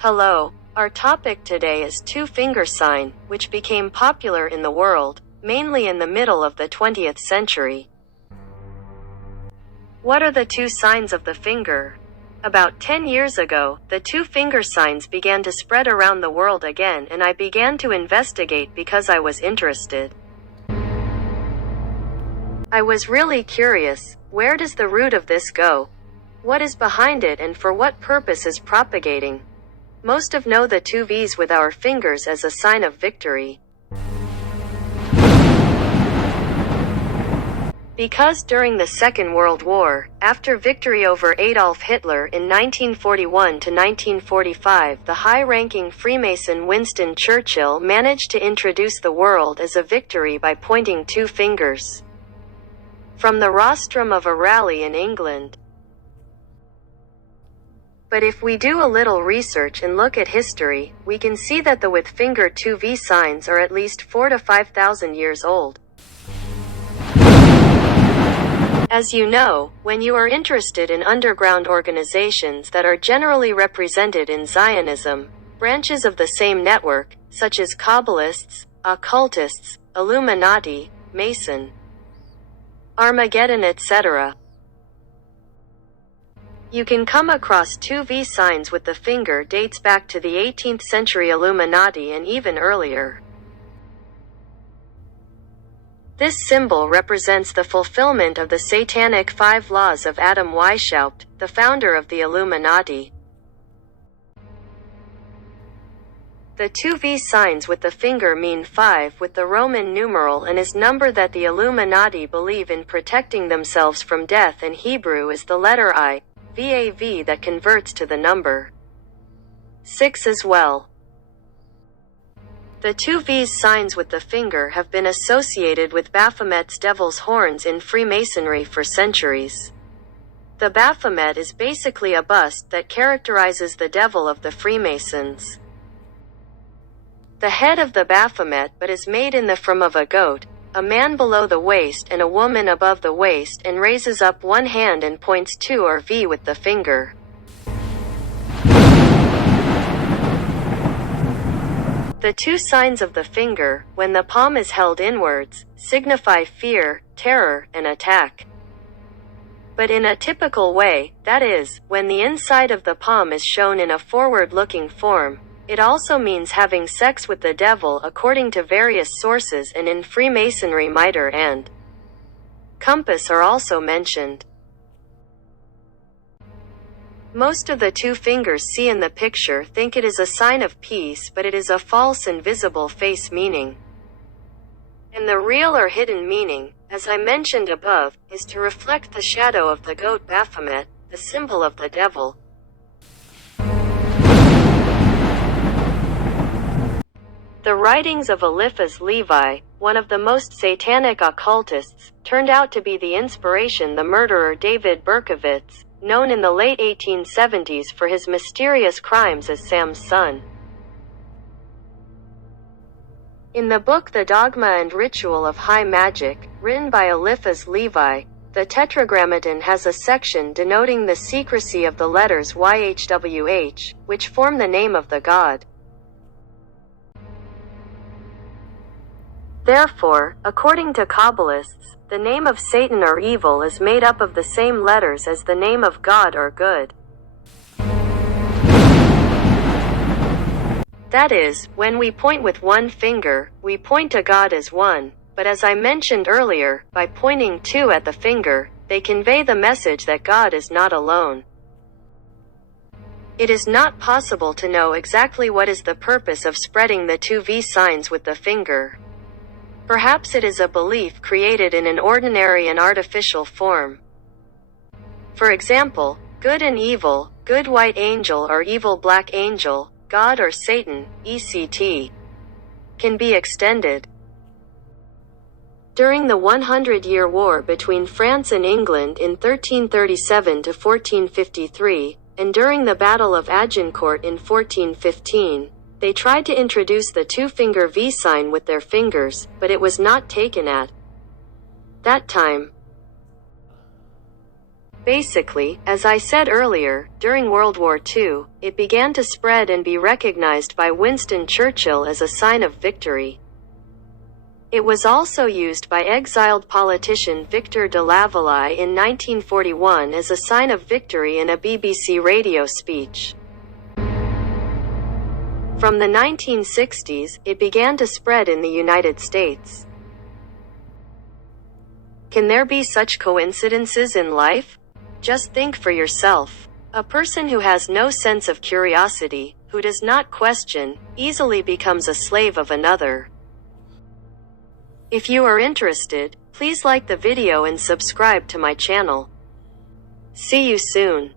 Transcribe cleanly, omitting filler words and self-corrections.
Hello. Our topic today is two-finger sign, which became popular in the world, mainly in the middle of the 20th century. What are the two signs of the finger? About 10 years ago, the two-finger signs began to spread around the world again, and I began to investigate because I was interested. I was really curious, where does the root of this go? What is behind it and for what purpose is propagating? Most of know the two V's with our fingers as a sign of victory. Because during the Second World War, after victory over Adolf Hitler in 1941 to 1945, the high-ranking Freemason Winston Churchill managed to introduce the world as a victory by pointing two fingers from the rostrum of a rally in England. But if we do a little research and look at history, we can see that the with finger 2V signs are at least 4,000 to 5,000 years old. As you know, when you are interested in underground organizations that are generally represented in Zionism, branches of the same network, such as Kabbalists, occultists, Illuminati, Mason, Armageddon, etc., you can come across two V signs with the finger dates back to the 18th century Illuminati and even earlier. This symbol represents the fulfillment of the satanic 5 laws of Adam Weishaupt, the founder of the Illuminati. The two V signs with the finger mean 5 with the Roman numeral and is number that the Illuminati believe in protecting themselves from death, and Hebrew is the letter I, VAV, that converts to the number 6 as well. The two V's signs with the finger have been associated with Baphomet's devil's horns in Freemasonry for centuries. The Baphomet is basically a bust that characterizes the devil of the Freemasons. The head of the Baphomet but is made in the form of a goat, a man below the waist and a woman above the waist, and raises up one hand and points to or V with the finger. The two signs of the finger, when the palm is held inwards, signify fear, terror, and attack. But in a typical way, that is, when the inside of the palm is shown in a forward-looking form, it also means having sex with the devil according to various sources, and in Freemasonry mitre and compass are also mentioned. Most of the two fingers see in the picture think it is a sign of peace, but it is a false and visible face meaning. And the real or hidden meaning, as I mentioned above, is to reflect the shadow of the goat Baphomet, the symbol of the devil. The writings of Eliphas Levi, one of the most satanic occultists, turned out to be the inspiration the murderer David Berkowitz, known in the late 1870s for his mysterious crimes as Sam's son. In the book The Dogma and Ritual of High Magic, written by Eliphas Levi, the Tetragrammaton has a section denoting the secrecy of the letters YHWH, which form the name of the god. Therefore, according to Kabbalists, the name of Satan or evil is made up of the same letters as the name of God or good. That is, when we point with one finger, we point to God as one, but as I mentioned earlier, by pointing two at the finger, they convey the message that God is not alone. It is not possible to know exactly what is the purpose of spreading the two V signs with the finger. Perhaps it is a belief created in an ordinary and artificial form. For example, good and evil, good white angel or evil black angel, God or Satan, ECT, can be extended. During the 100-year war between France and England in 1337 to 1453, and during the Battle of Agincourt in 1415, they tried to introduce the two-finger V sign with their fingers, but it was not taken at that time. Basically, as I said earlier, during World War II, it began to spread and be recognized by Winston Churchill as a sign of victory. It was also used by exiled politician Victor de Lavallee in 1941 as a sign of victory in a BBC radio speech. From the 1960s, it began to spread in the United States. Can there be such coincidences in life? Just think for yourself. A person who has no sense of curiosity, who does not question, easily becomes a slave of another. If you are interested, please like the video and subscribe to my channel. See you soon.